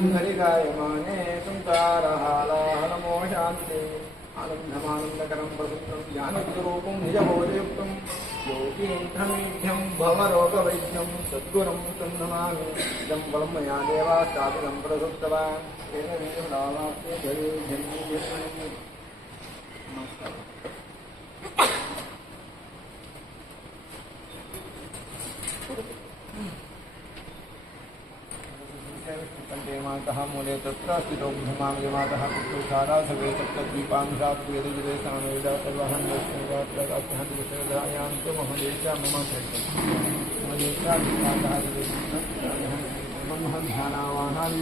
जनस्वेजां हरिगायमाने संसारहालाहनमो शान्ति आनन्दमानन्दकरं प्रसिद्धं ज्ञानस्वरूपं निजबोधयुक्तं योगीन्द्रमीढ्यं भवरोगवैद्यं सद्गुणं सन्नमामि इदं बलं मया देवास्तापिदं प्रसुप्तवान् तेन वीरलावास्ते जले जन्मी नमस्कारः स्थितो बुधमाङ्गमातः पुत्रोकारासवे सप्तद्वीपाङ्गाप्वेदविदेशानुवेदा सर्वहं यस्मिन्दात्रदास्तः दिवसधायां तु मम देशा मम प्रेषः मम देशा ब्रह्म ध्यानावानादि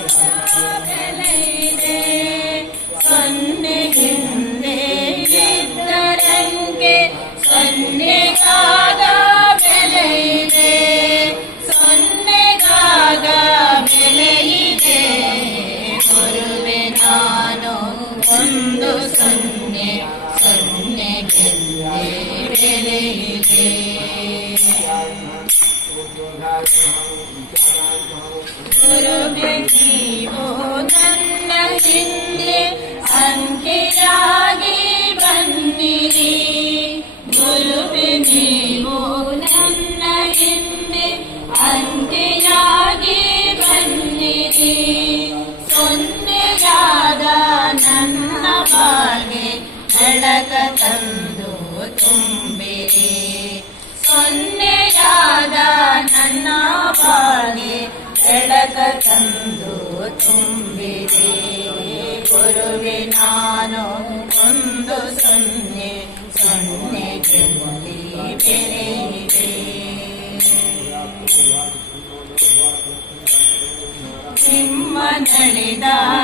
ನಡೆದ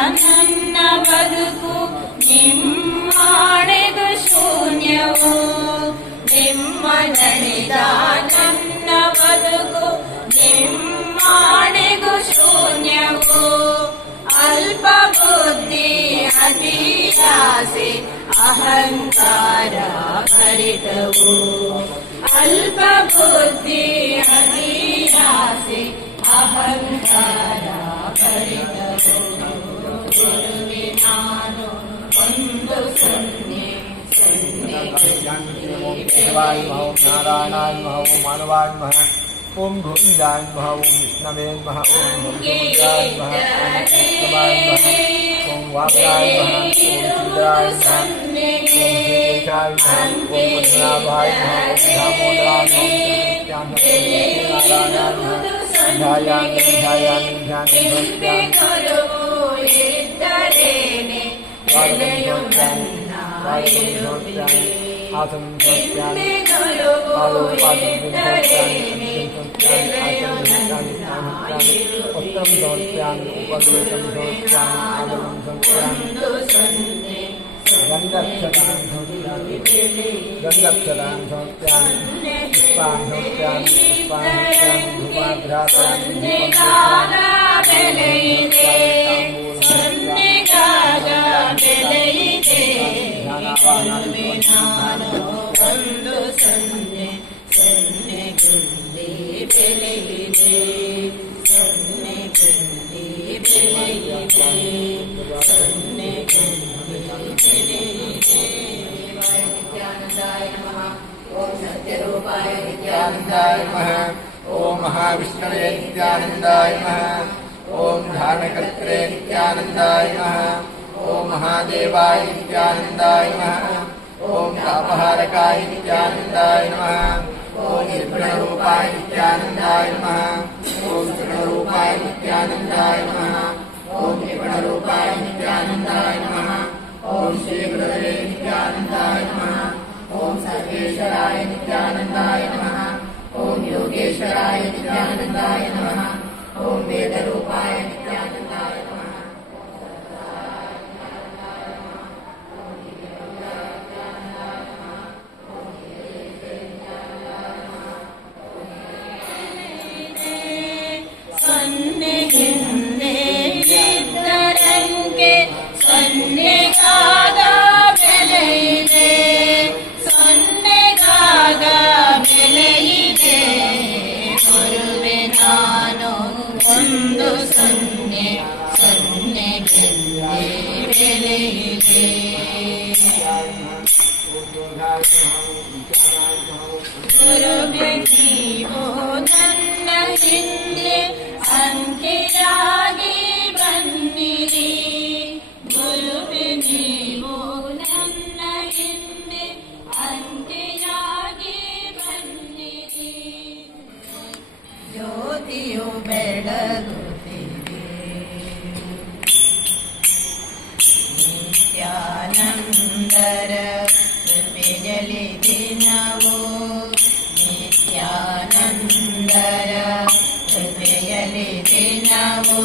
ನನ್ನ ಬದುಕು ನಿಮ್ಮಾಡೆದು ಶೂನ್ಯವು? ನಿಮ್ಮ ನಡೆದ ನನ್ನ ಬದುಕು ನಿಮ್ಮಾಡೆಗೂ ಶೂನ್ಯವು? ಅಲ್ಪ ಬುದ್ಧಿ, ಅತಿಯಾಸೆ, ಅಹಂಕಾರ ಭರಿತವು ಅಲ್ಪ ಬುದ್ಧಿ, ಅತಿಯಾಸೆ, ಅಹಂಕಾರ शिवाय नमः ओम नारायणाय नमः ओम मानवाय नमः ओम गोविंदाय नमः ओम विष्णवे नमः ओम गोविंदाय नमः कृष्णवाय नमः वामनाय नमः नमः आसनं भक्त्यामि आलोपादं भक्त्यामि भक्त्यामि आसनं भक्त्यामि वस्त्रं समर्प्यामि उपवेशं समर्प्यामि आदरं समर्प्यामि गन्धक्षतां समर्प्यामि गन्धक्षतां समर्प्यामि पुष्पां समर्प्यामि पुष्पां ನಾನು ಒಂದು ಸೊನ್ನೆ ಸೊನ್ನೆ ಗುಂಡಿ ಬೆಲೆಯಿದೆ ಸೊನ್ನೆ ಗುಂಡಿ ಬೆಲೆಯಿದೆ ಸೊನ್ನೆ ಗುಂಡಿ ಬೆಲೆಯಿದೆ ಓಂ ಸತ್ಯರೂಪಾಯ ನಿತ್ಯಾನಂದಾಯ ನಮಃ ಓಂ ಮಹಾವಿಷ್ಣುವೇ ನಿತ್ಯಾನಂದಾಯ ನಮಃ ಓಂ ಧಾರಣಕರ್ತೇ ನಿತ್ಯಾನಂದಾಯ ನಮಃ ॐ महादेवाय नित्यानन्दाय नमः। ॐ तापहारकाय नित्यानन्दाय नमः। ॐ निर्गुणरूपाय नित्यानन्दाय नमः। ॐ तृणरूपाय नित्यानन्दाय नमः। ॐ निर्गुणरूपाय नित्यानन्दाय नमः। ॐ श्रीगुरवे नित्यानन्दाय नमः। ॐ सर्वेश्वराय नित्यानन्दाय नमः। ॐ योगेश्वराय नित्यानन्दाय नमः। ॐ वेदरूपाय नित्यानन्दाय ಕೃಪೆಯಲ್ಲಿ ದಿನವೋ ನಿತ್ಯಾನಂದರ ಕೃಪೆಯಲ್ಲಿ ದಿನವೋ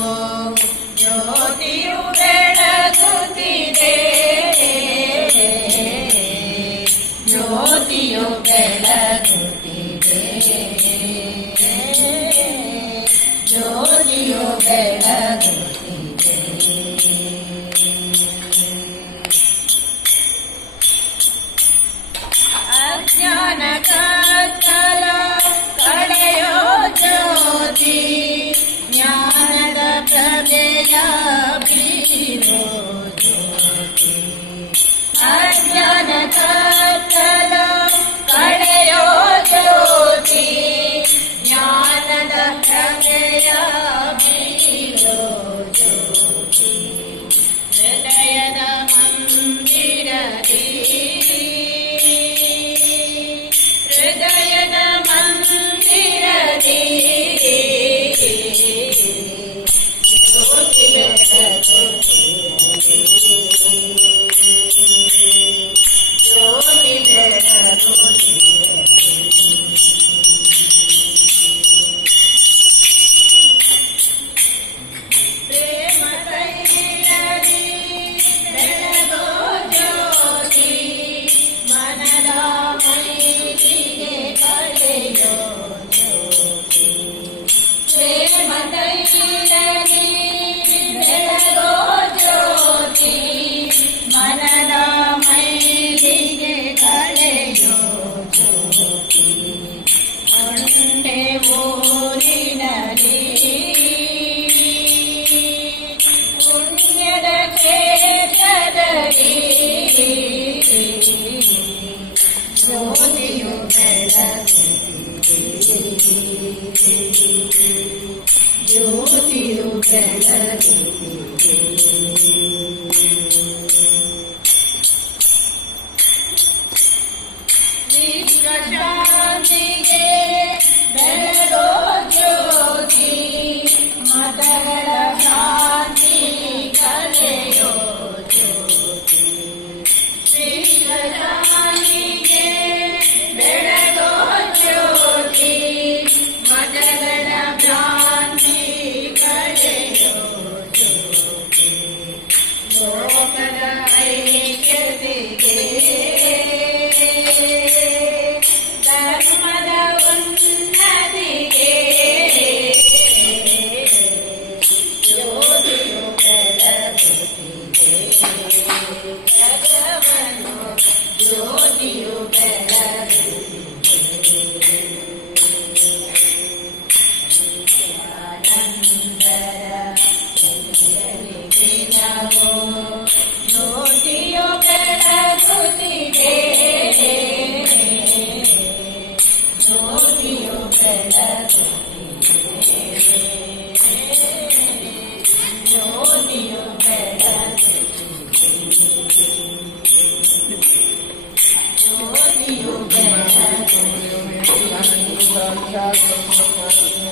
Thank you.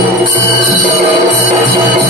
Música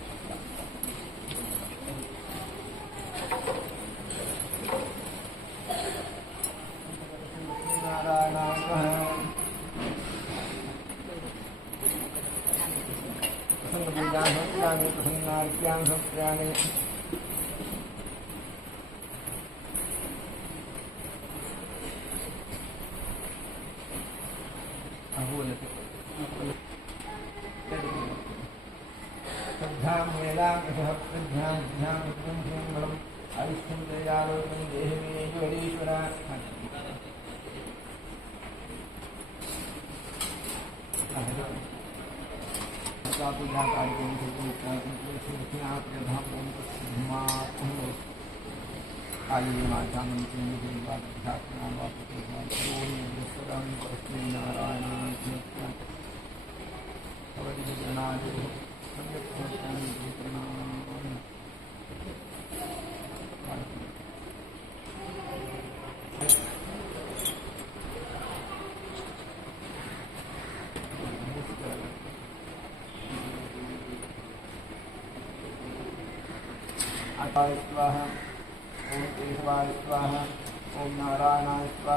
प्रसन्नार्क्यां प्राणे आइ मां जान दिना कृष्ण नारायण जी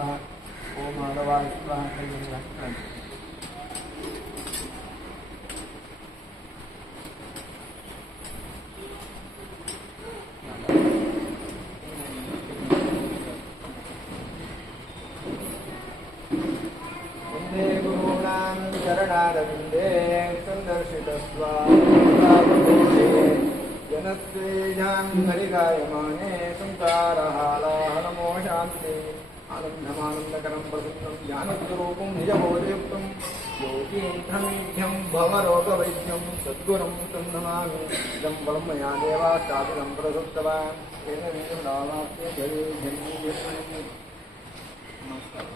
स्वाहा ओम भगवान स्वाहा రోగవైద్యం సద్గుణం తున్నమామి ఇదం బలం మయా దేవా సాధులం ప్రసక్తవాన్. నమస్కారం.